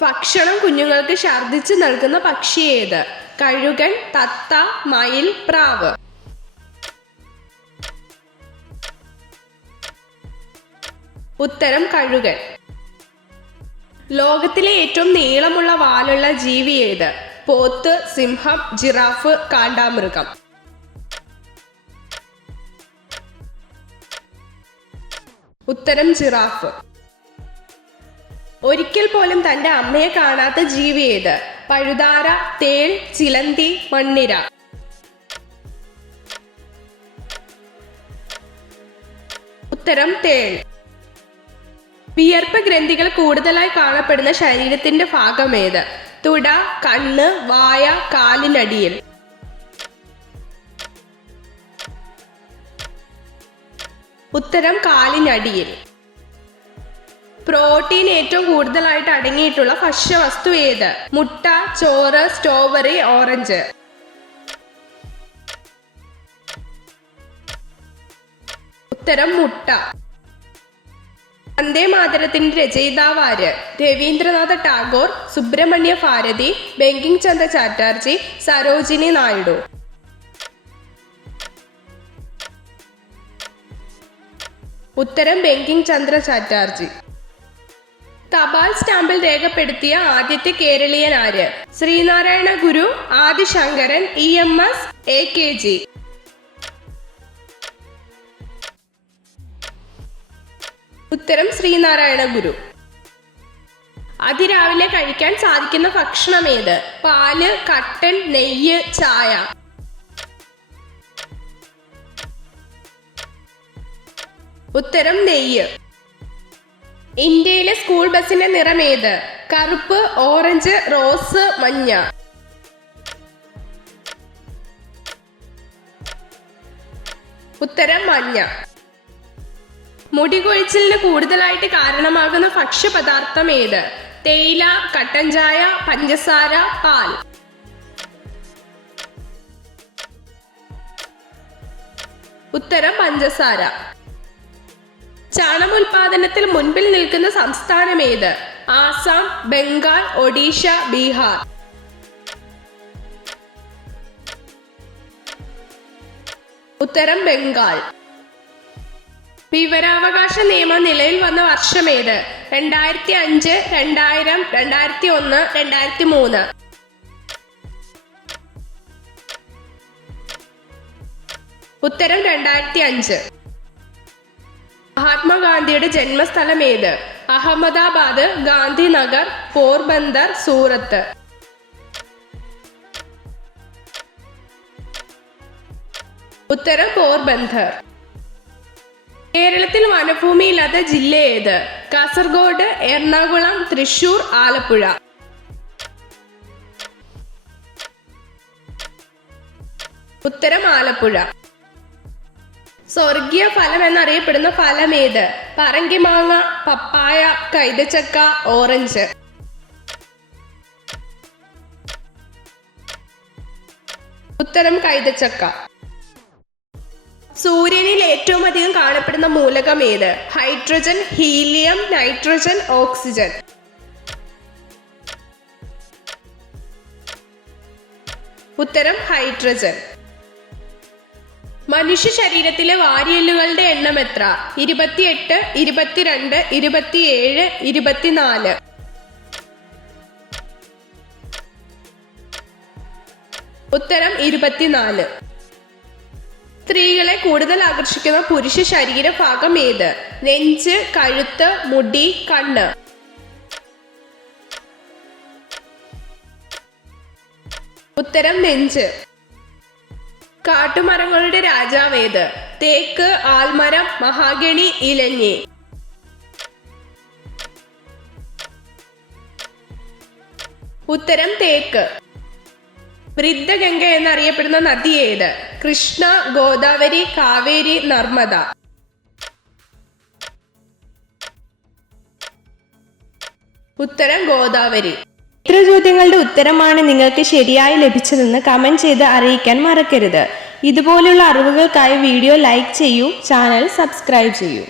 ഭക്ഷണം കുഞ്ഞുങ്ങൾക്ക് ഛർദ്ദിച്ച് നൽകുന്ന പക്ഷി ഏത്? കഴുകൻ, തത്ത, മയിൽ, പ്രാവ്. ഉത്തരം കഴുകൻ. ലോകത്തിലെ ഏറ്റവും നീളമുള്ള വാലുള്ള ജീവി ഏത്? പോത്ത്, സിംഹം, ജിറാഫ്, കാണ്ടാമൃഗം. ഉത്തരം ജിറാഫ്. ഒരിക്കൽ പോലും തന്റെ അമ്മയെ കാണാത്ത ജീവി ഏത്? പഴുതാര, തേൾ, ചിലന്തി, മണ്ണിര. ഉത്തരം തേൾ. വിയർപ്പ് ഗ്രന്ഥികൾ കൂടുതലായി കാണപ്പെടുന്ന ശരീരത്തിന്റെ ഭാഗം ഏത്? തുട, കണ്ണ്, വായ, കാലിനടിയിൽ. ഉത്തരം കാലിനടിയിൽ. പ്രോട്ടീൻ ഏറ്റവും കൂടുതലായിട്ട് അടങ്ങിയിട്ടുള്ള ഭക്ഷ്യവസ്തു ഏത്? മുട്ട, ചോറ്, സ്ട്രോബെറി, ഓറഞ്ച്. ഉത്തരം മുട്ട. വന്ദേ മാതരത്തിന്റെ രചയിതാവ് ആര്? രവീന്ദ്രനാഥ ടാഗോർ, സുബ്രഹ്മണ്യ ഭാരതി, ബങ്കിം ചന്ദ്ര ചാറ്റർജി, സരോജിനി നായിഡു. ഉത്തരം ബങ്കിം ചന്ദ്ര ചാറ്റർജി. തപാൽ സ്റ്റാമ്പിൽ രേഖപ്പെടുത്തിയ ആദ്യത്തെ കേരളീയൻ ആര്? ശ്രീനാരായണ ഗുരു, ആദിശങ്കരൻ, EMS, AKG. ഉത്തരം ശ്രീനാരായണ ഗുരു. അതിരാവിലെ കഴിക്കാൻ സാധിക്കുന്ന ഭക്ഷണം ഏത്? പാല്, കട്ടൻ, നെയ്യ്, ചായ. ഉത്തരം നെയ്യ്. ഇന്ത്യയിലെ സ്കൂൾ ബസിന്റെ നിറം ഏത്? കറുപ്പ്, ഓറഞ്ച്, റോസ്, മഞ്ഞ. ഉത്തരം മഞ്ഞ. മുടി കൊഴിച്ചിലിന് കൂടുതലായിട്ട് കാരണമാകുന്ന ഭക്ഷ്യപദാർത്ഥം ഏത്? തേയില, കട്ടൻ ചായ, പഞ്ചസാര, പാൽ. ഉത്തരം പഞ്ചസാര. ചാണകോൽപാദനത്തിൽ മുൻപിൽ നിൽക്കുന്ന സംസ്ഥാനം ഏത്? ആസാം, ബംഗാൾ, ഒഡീഷ, ബീഹാർ. ഉത്തരം ബംഗാൾ. വിവരാവകാശ നിയമം നിലവിൽ വന്ന വർഷം ഏത്? 2005, 2000, 2001, 2003. ഉത്തരം 2005. മഹാത്മാഗാന്ധിയുടെ ജന്മസ്ഥലം ഏത്? അഹമ്മദാബാദ്, ഗാന്ധിനഗർ, പോർബന്ദർ, സൂറത്ത്. ഉത്തരം പോർബന്ദർ. കേരളത്തിൽ വനഭൂമി ഇല്ലാത്ത ജില്ല ഏത്? കാസർഗോഡ്, എറണാകുളം, തൃശൂർ, ആലപ്പുഴ. ഉത്തരം ആലപ്പുഴ. സ്വർഗീയ ഫലം എന്നറിയപ്പെടുന്ന ഫലം ഏത്? പറങ്കിമാങ്ങ, പപ്പായ, കൈതച്ചക്ക, ഓറഞ്ച്. ഉത്തരം കൈതച്ചക്ക. സൂര്യനിൽ ഏറ്റവും അധികം കാണപ്പെടുന്ന മൂലകം ഏത്? Hydrogen, helium, nitrogen, oxygen. ഉത്തരം ഹൈഡ്രജൻ. മനുഷ്യ ശരീരത്തിലെ വാരിയെല്ലുകളുടെ എണ്ണം എത്ര? 28, 22, 27, 24. ഉത്തരം 24. സ്ത്രീകളെ കൂടുതൽ ആകർഷിക്കുന്ന പുരുഷ ശരീരഭാഗം ഏത്? നെഞ്ച്, കഴുത്ത്, മുടി, കണ്ണ്. ഉത്തരം നെഞ്ച്. കാട്ടുമരങ്ങളുടെ രാജാവ് ഏത്? തേക്ക്, ആൽമരം, മഹാഗണി, ഇലഞ്ഞി. ഉത്തരം തേക്ക്. വൃദ്ധഗംഗ എന്നറിയപ്പെടുന്ന നദി ഏത്? കൃഷ്ണ, ഗോദാവരി, കാവേരി, നർമ്മദ. ഉത്തരം ഗോദാവരി. ഇത്ര ചോദ്യങ്ങളുടെ ഉത്തരമാണ് നിങ്ങൾക്ക് ശരിയായി ലഭിച്ചതെന്ന് കമന്റ് ചെയ്ത് അറിയിക്കാൻ മറക്കരുത്. ഇതുപോലുള്ള അറിവുകൾക്കായി വീഡിയോ ലൈക്ക് ചെയ്യൂ, ചാനൽ സബ്സ്ക്രൈബ് ചെയ്യൂ.